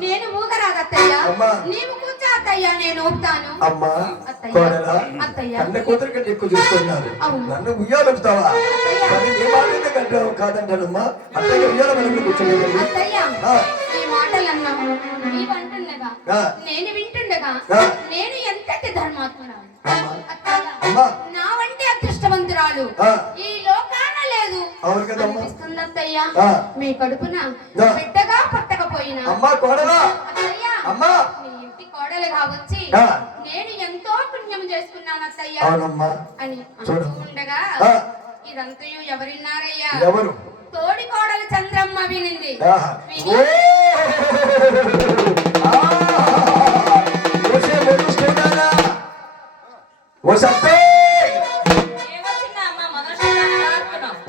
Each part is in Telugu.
నేను ఊగరాదు అత్తయ్య అమ్మా. నీవు కూర్చో అత్తయ్య నేను ఊపుతాను అమ్మా అత్తయ్య. కోడలా అత్తయ్య. కన్న కూతురు కంటే ఎక్కువ చూస్తున్నారు అవును. నన్ను ఉయ్యాలుపుతావా అత్తయ్య. కానీ నీ మాటనే కంటావు కాదంటానమ్మా అత్తయ్య ఉయ్యాల మనకు కూర్చోలేదు అత్తయ్య ఆ. ఈ మాటలు అన్నావు నీవంటుండగా ఆ. నేను వింటుండగా. నేను ఎంతటి ధర్మాత్మురాలు. నా వంటి అదృష్టవంతురాలు. ఈ లోకాన లేదు అవును కదమ్మా. మీ కడుపున అమ్మా కోడలా! అమ్మా. మీ ఇంటి కోడలుగా వచ్చి ఆ. నేను ఎంతో పుణ్యం చేసుకున్నాను అత్తయ్య. అవునమ్మా. అని చూడు. అంటూ ఉండగా ఆ. ఇదంతయు ఎవరిన్నారయ్యా? ఎవరు? తోడి కోడలు చంద్రమ్మ వినింది. ఓ!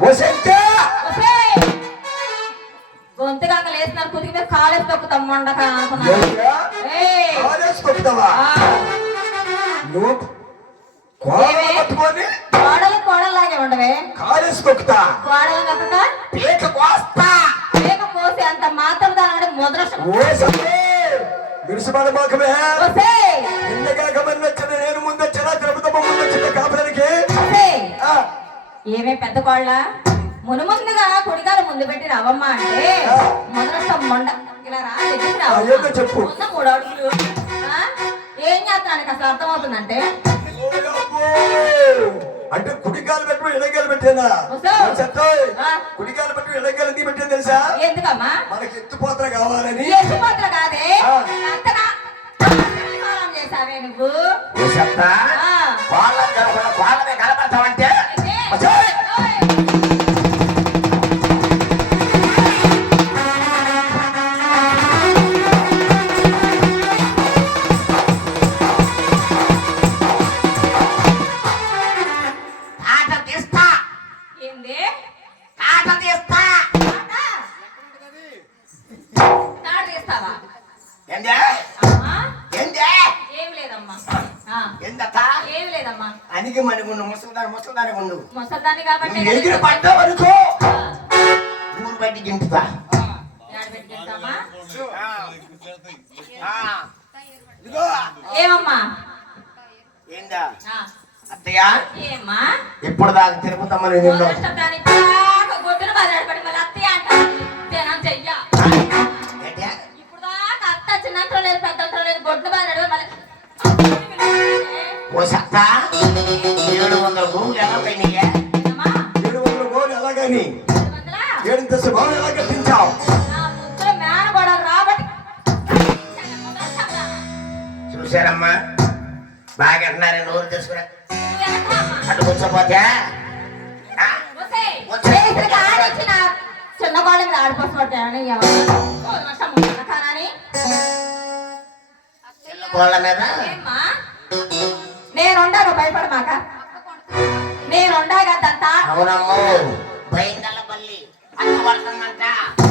ఓ సత్తే! ఓ శక్తే! గొంతుగా లేసినారు కుదికి మీద కాలేసి తొక్కుతాం మొండక కోడలు కోడలాగే ఉండవే. తొక్కుతా. కోడలు పీక కోస్తా. అంత మాత్రం దాని మరి నేను ముందొచ్చినా ముందొచ్చిన కాపురానికి? ఆ, ఏమే పెద్ద కోళ్ళ మునుముందుగా కుడికాలు ముందు పెట్టి రావమ్మ అంటే ముద్రష్టం మొండ ఇలా రా దగ్గరికి రా. ఆ, ఏంటో చెప్పు. మూడు అడుగులు? ఏం చేస్తున్నానికి అసలు అర్థమవుతుందంటే! అంటే కుడికాలు పెట్టు ఎడగాలు పెట్టేనా. కుడికాలు పెట్టు ఎడగాలు ఎందుకు పెట్టేది తెలుసా? ఎందుకమ్మా? మనకి కావాలని. ఎత్తిపోతలు కాదే. చేసావే నువ్వు. చెప్తా? ఏందే? ఏందే? ఏం లేదమ్మా. ఆ, ఏందక్క ఏం లేదమ్మా. అనికి మనగుండు ముసలిదాని ముసలిదాని ఉండు ముసల్దాన్ని కాబట్టి ఎగిరి పడ్డా వరకు ఊరు బయట గింపుతా. పెట్టుకుంటామా ఇదిగో. ఏమమ్మా? ఏందా? ఆ, అత్తయ్య? ఏమ్మా? ఇప్పుడు దాకా తిరుపతమ్మని నిన్ను? ఓ సత్త ఏడు వందల భూములు ఎలా పోయినాయే ఏడు వందల గోలు ఎలాగని? ఏడింత స్వభావం ఎలా కట్టించావు? చూసారమ్మా బాగా అంటున్నారు నోరు అమ్మా. అటు కూర్చోపోతే? ఆ? ఒసేయ్, వచ్చే. చేతులకి ఆడించిన చిన్న కోళ్ళ మీద ఆడిపోతున్నాడు? చిన్న కోళ్ళ మీద? ఏమ్మా? నేనుండాను భయపడ మాక నేనుండగా దంతా? అవునమ్మో. బల్లి అక్క పడుతుందంట.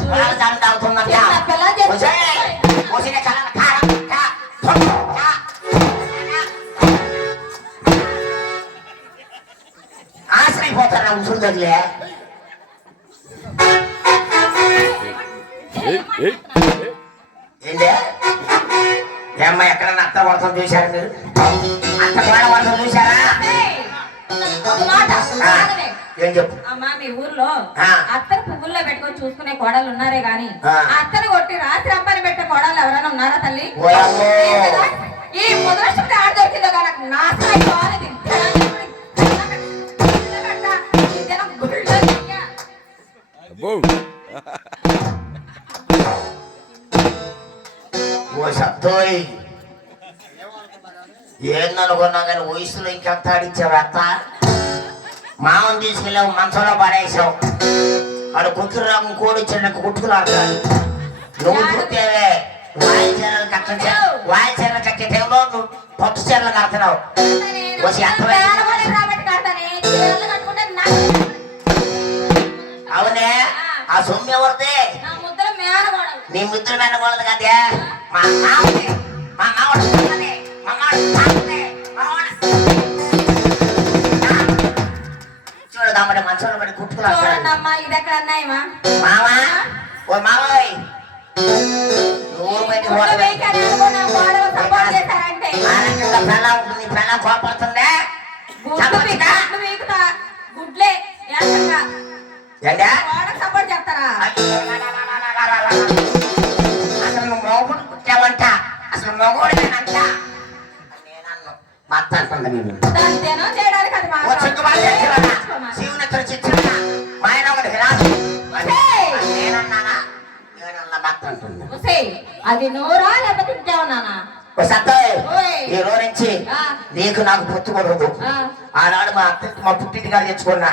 పొలాలు తాగుతుందంట. ఆశ్రయిపోతారా ఉసురు తగిలే వర్షం చూశారు మీరు అత్త కోడ వర్షం చూశారా. ఏం చెప్పు అమ్మా మీ ఊర్లో ఆ. అత్తని పువ్వుల్లో పెట్టుకొని చూసుకునే కోడలు ఉన్నారే గాని ఆ. అత్తని కొట్టి రాత్రి అంపని పెట్టే కోడలు ఎవరైనా ఉన్నారా తల్లి? ఈ ముద్రష్టం ఆడ దొరికిందో నాకు నాశనం అయిపోవాలి ఓ సత్తోయ్ ఏందనుకున్నా కానీ వయసులో ఇంకెంత ఆడించావు అత్త? మామని తీసుకెళ్ళావు మంచంలో పడేసావు. ఆడు కుతురు రంగు కోడి చిన్న కుట్టుకులు ఆడతాడు నువ్వు చూస్తేవే వాయి చీరలు కట్టే వాయి చీరలు కట్టే టైంలో నువ్వు పట్టు చీరలు కడుతున్నావు. అవునే ఆ. సొమ్ము ఎవరిదే? నా ముద్ర అనకూడదు కదే? మా మామది మా మామడు గుడ్లు పీక గుడ్లు పీకుతా. గుడ్లే ఏకంగా ఏంటా? గోడకు సపోర్ట్ చేస్తారా? అసలు నువ్వు మోగుడు పుట్టావంట. అసలు మగోడినంట నేనన్ను మా అత్త అంటుంది నేను చేయడానికి అది ఒసేయ్, అది నోరా లేకపోతే. ఈ రోజు నుంచి. నీకు నాకు పొత్తుకూడదు ఆ. ఆనాడు మా అత్త మా పుట్టింటి కాడ తెచ్చుకున్నా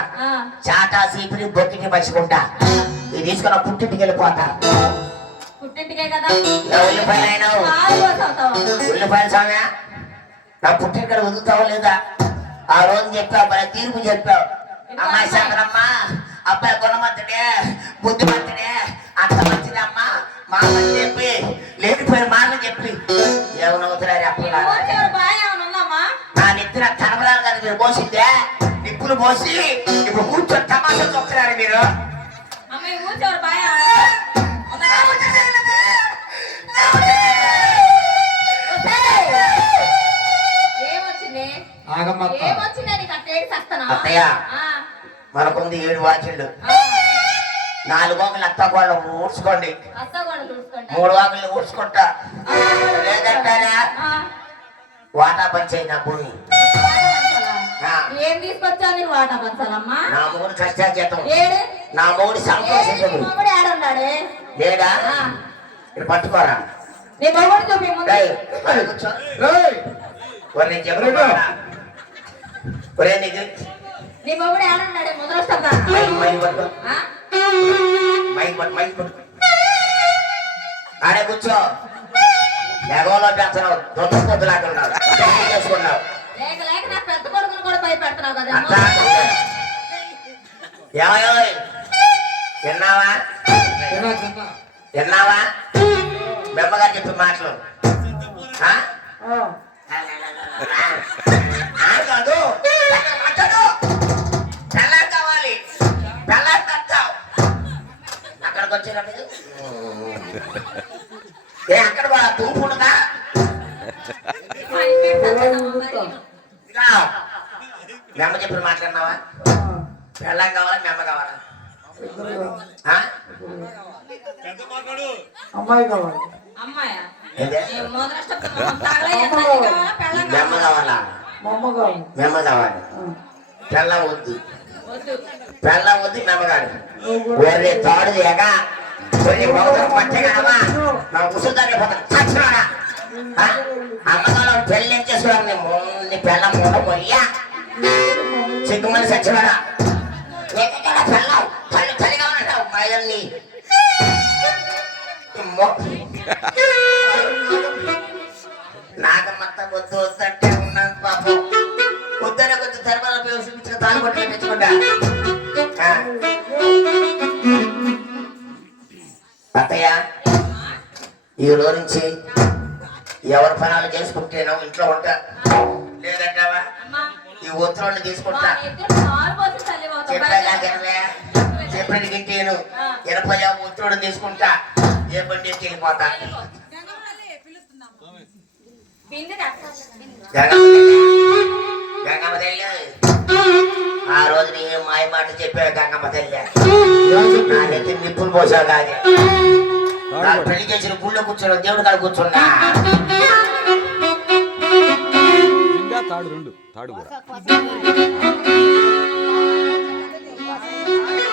చాటా సీపిరి బొక్కిని పంచుకుంటా. ఇది తీసుకున్న పుట్టింటికి వెళ్ళిపోతా. పుట్టింటికే కదా? నా ఉల్లిపాయలు స్వామి నా పుట్టింటికాడ వదులుతావా లేదా? ఆ రోజు చెప్పావు మరి తీర్పు చెప్పావు అమ్మాయి శంకరమ్మ అబ్బాయి గుణమంతుడే బుద్ధిమంతుడే అంత మంచిదమ్మా. చెప్పి లేనిపోయిన మాటలు చెప్పి ఏమనవుతున్నారు నా నెత్తిన కనబడాలి కదా మీరు పోసిందే నిప్పులు పోసి ఇప్పుడు కూర్చొని తమాషా చూస్తున్నారు మీరు? మనకుంది ఏడు ఆ, నాలుగు వాకులు అత్త వాళ్ళు ఊడ్చుకోండి. మూడు వాకులు ఊడ్చుకుంటా. లేదంటారా? వాటా పంచాయి నా భూమి. ఏం తీసుకొచ్చావు నేను వాటా పంచాలమ్మా? నా మూడు కష్టాచేతం ఏడు? నా మూడు ఏడున్నాడే లేదా పట్టుకోరా. ఒరే నీకు నీ మొగుడు ఏడున్నాడే ముద్రొస్తుందా మైక్ మైక్ పట్టుకో ఆ? మైక్ పట్టు మైక్ పట్టు. ఆడే కూర్చో. ఎగవలో పెంచడం దొంగ పెళ్ళి చేసుకున్నావు. లేక లేక నా పెద్ద కొడుకును కూడా భయపెడుతున్నావు కదా అత్త ఏమయ్యో విన్నావా. విన్నావా బెమ్మగారు చెప్పే మాటలు. తూపుడుగా ఇదిగో. మెమ్మ చెప్పిన మాట్లాడినావా? పెళ్ళాం కావాలా మెమ్మ కావాలా? అమ్మాయి కావాలి. ఎంత కావాలా. పెళ్ళం మెమ్మ కావాలా? కావాలా? మా అమ్మ కావాలి. మెమ్మ కావాలి. పెళ్ళం వద్దు. పెళ్ళం వద్దు మెమ్మగాడు ఒరే తాడు ఎగ కొన్ని బౌద్ధం పట్టగలవా నా ఉసుదాన్ని పోతాను చచ్చినాడా అమ్మగారు పెళ్ళి ఏం చేసుకోవాలి నీ మూ- నీ పెళ్ళం మూల పోయ్యా సిగ్గుమని చచ్చినాడా ఎక్కడ పెళ్ళావు తల్లి తల్లిగా ఉంటావు మహిళల్ని నాగమత్త వద్దు వద్దంటే ఉన్నాను పాపం వద్దనే కొంచెం ధర్మాల పేరు చూపించుకుని తాను కొట్టి తెచ్చుకుంటా అత్తయ్య ఈ రోజు నుంచి ఎవరి పనాలు చేసుకుంటేనో ఇంట్లో ఉంటా? లేదంటావా? ఈ ఉత్తరాన్ని తీసుకుంటా. మా ఇద్దరు కాలు పోసి తల్లి గింటేను తీసుకుంటా. ఏ బండి వెళ్ళిపోతా? గంగమ్మ తల్లి. గంగమ్మ తల్లి ఆ రోజు నీ మాయ మాట చెప్పావు గంగమ్మ తల్లి. నా నెత్తి నిప్పులు పోసావు కాదు నాకు పెళ్ళి చేసిన గుళ్ళో కూర్చున్నా దేవుడి కాడ కూర్చున్నా. ఇంకా తాడు రెండు తాడు కూడా.